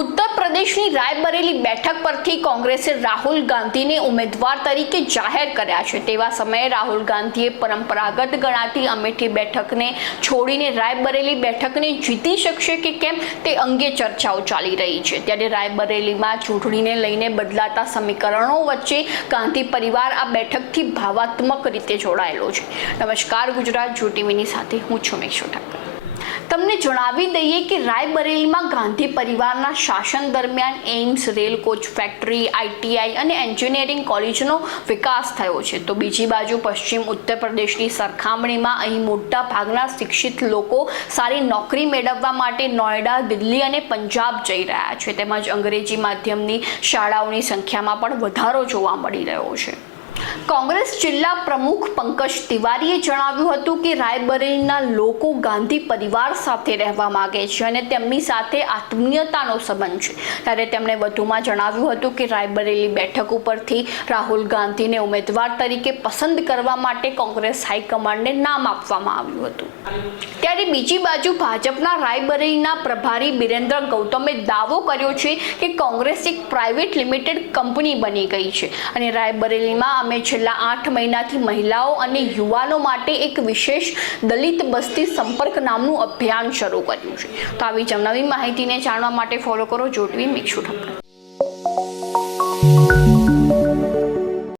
ઉત્તર પ્રદેશની રાયબરેલી બેઠક પરથી કોંગ્રેસે રાહુલ ગાંધીને ઉમેદવાર તરીકે જાહેર કર્યા છે. તેવા સમયે રાહુલ ગાંધીએ પરંપરાગત ગણાતી અમેઠી બેઠકને છોડીને રાયબરેલી બેઠકને જીતી શકશે કે કેમ તે અંગે ચર્ચાઓ ચાલી રહી છે. ત્યારે રાયબરેલીમાં ચૂંટણીને લઈને બદલાતા સમીકરણો વચ્ચે ગાંધી પરિવાર આ બેઠકથી ભાવાત્મક રીતે જોડાયેલો છે. નમસ્કાર, ગુજરાત જો ટીવીની સાથે હું છું મેક્ષુ ઠાકર તમને જણાવી દઈએ કે રાયબરેલીમાં ગાંધી પરિવારના શાસન દરમિયાન AIIMS, rail coach, factory ITI અને એન્જિનિયરિંગ કોલેજનો વિકાસ થયો છે. તો બીજી બાજુ પશ્ચિમ ઉત્તર પ્રદેશની સરખામણીમાં અહીં મોટા ભાગના શિક્ષિત લોકો સારી નોકરી મેળવવા માટે નોઈડા દિલ્હી અને પંજાબ જઈ રહ્યા છે. તેમજ અંગ્રેજી માધ્યમની શાળાઓની સંખ્યામાં પણ વધારો જોવા મળી રહ્યો છે. કોંગ્રેસ જિલ્લા પ્રમુખ પંકજ તિવારીએ જણાવ્યું હતું કે રાયબરેલીના લોકો ગાંધી પરિવાર સાથે રહેવા માગે છે અને તેમની સાથે આત્મીયતાનો સંબંધ છે. ત્યારે તેમણે વધુમાં જણાવ્યું હતું કે રાયબરેલી બેઠક ઉપરથી રાહુલ ગાંધીને ઉમેદવાર તરીકે પસંદ કરવા માટે કોંગ્રેસ હાઈકમાન્ડને નામ આપવામાં આવ્યું હતું. ત્યારે બીજી બાજુ ભાજપના રાયબરેલીના પ્રભારી બિરેન્દ્ર ગૌતમે દાવો કર્યો છે કે કોંગ્રેસ એક પ્રાઇવેટ લિમિટેડ કંપની બની ગઈ છે અને રાયબરેલીમાં અમે છેલ્લા આઠ મહિનાથી મહિલાઓ અને યુવાનો માટે એક વિશેષ દલિત બસ્તી સંપર્ક નામનું અભિયાન શરૂ કર્યું છે. તો આવી જ નવી માહિતીને જાણવા માટે ફોલો કરો જોટવી મિક્ષુ ઠક્કર.